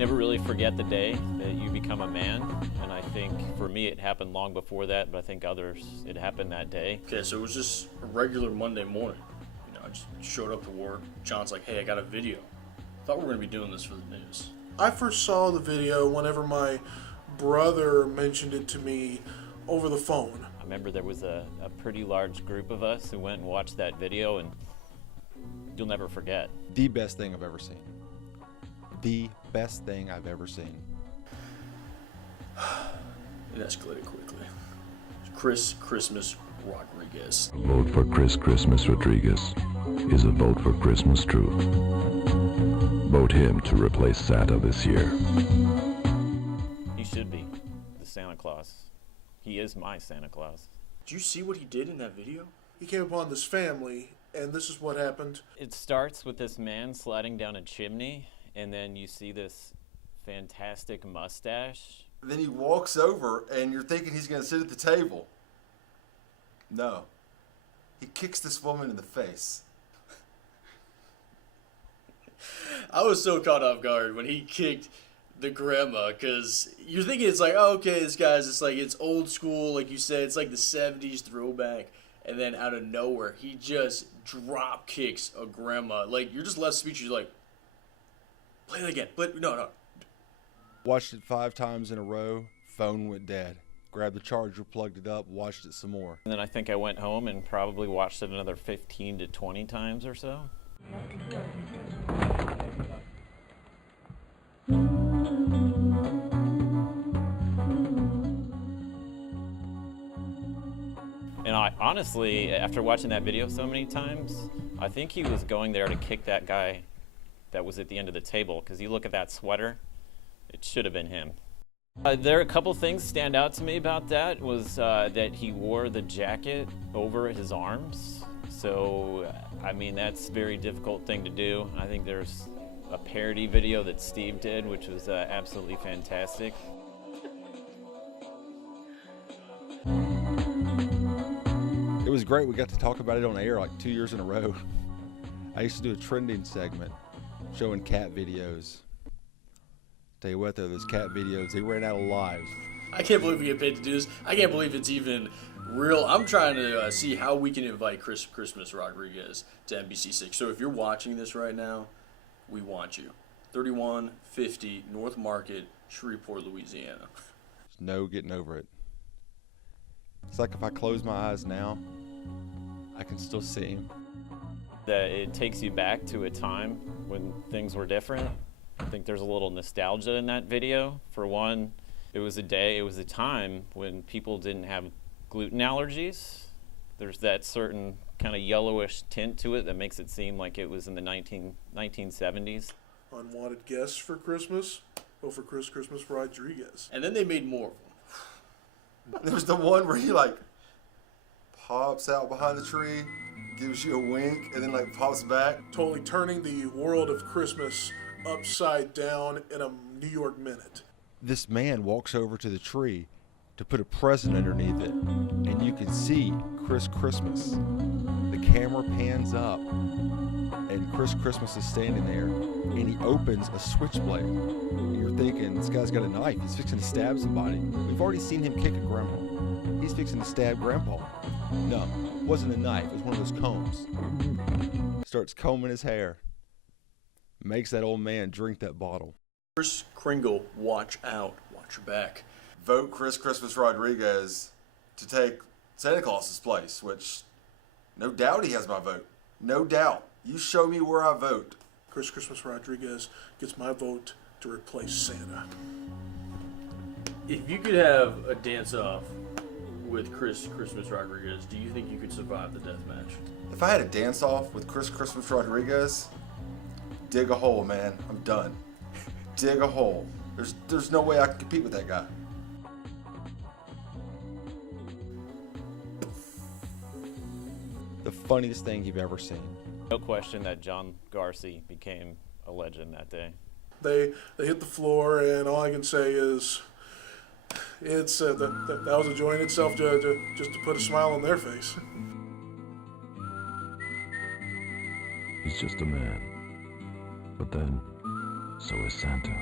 never really forget the day that you become a man, and I think for me it happened long before that, but I think others, it happened that day. Okay, so it was just a regular Monday morning. I just showed up to work. John's like, hey, I got a video. Thought we were going to be doing this for the news. I first saw the video whenever my brother mentioned it to me over the phone. I remember there was a pretty large group of us who went and watched that video, and you'll never forget. The best thing I've ever seen. The best thing I've ever seen. It escalated quickly. Chris Christmas Rodriguez. A vote for Chris Christmas Rodriguez is a vote for Christmas truth. Vote him to replace Santa this year. He should be the Santa Claus. He is my Santa Claus. Did you see what he did in that video? He came upon this family, and this is what happened. It starts with this man sliding down a chimney, and then you see this fantastic mustache. Then he walks over, and you're thinking he's going to sit at the table. No. He kicks this woman in the face. I was so caught off guard when he kicked the grandma, because you're thinking it's like, oh, okay, this guy's just like, it's old school, like you said, it's like the 70s throwback, and then out of nowhere, he just drop kicks a grandma. Like, you're just left speechless, you're like, play that again, but no. Watched it 5 times in a row, phone went dead. Grabbed the charger, plugged it up, watched it some more. And then I think I went home and probably watched it another 15 to 20 times or so. And I honestly, after watching that video so many times, I think he was going there to kick that guy that was at the end of the table, because you look at that sweater, it should have been him. There are a couple things stand out to me about that. Was that he wore the jacket over his arms. So, I mean, that's a very difficult thing to do. I think there's a parody video that Steve did, which was absolutely fantastic. It was great. We got to talk about it on air like 2 years in a row. I used to do a trending segment showing cat videos. Tell you what though, those cat videos, they ran out of lives. I can't believe we get paid to do this. I can't believe it's even real. I'm trying to see how we can invite Christmas Rodriguez to NBC6. So if you're watching this right now, we want you. 3150 North Market, Shreveport, Louisiana. There's no getting over it. It's like if I close my eyes now, I can still see him. That it takes you back to a time when things were different. I think there's a little nostalgia in that video. For one, it was a time when people didn't have gluten allergies. There's that certain kind of yellowish tint to it that makes it seem like it was in the 1970s. Unwanted guests for Christmas? Go for Christmas Rodriguez. And then they made more of them. There's the one where he like pops out behind the tree, gives you a wink, and then like pops back. Totally turning the world of Christmas upside down in a New York minute. This man walks over to the tree to put a present underneath it, and you can see Chris Christmas. The camera pans up, and Chris Christmas is standing there, and he opens a switchblade. And you're thinking, this guy's got a knife. He's fixing to stab somebody. We've already seen him kick a grandpa. He's fixing to stab Grandpa. No, it wasn't a knife. It was one of those combs. Starts combing his hair. Makes that old man drink that bottle. Kris Kringle, watch out. Watch your back. Vote Chris Christmas Rodriguez to take Santa Claus's place, which no doubt he has my vote. No doubt. You show me where I vote. Chris Christmas Rodriguez gets my vote to replace Santa. If you could have a dance-off with Chris Christmas Rodriguez, do you think you could survive the death match? If I had a dance-off with Chris Christmas Rodriguez, dig a hole, man. I'm done. Dig a hole. There's no way I can compete with that guy. The funniest thing you've ever seen. No question that John Garcia became a legend that day. They hit the floor, and all I can say is it's that was a joy in itself just to put a smile on their face. He's just a man. But then, so is Santa.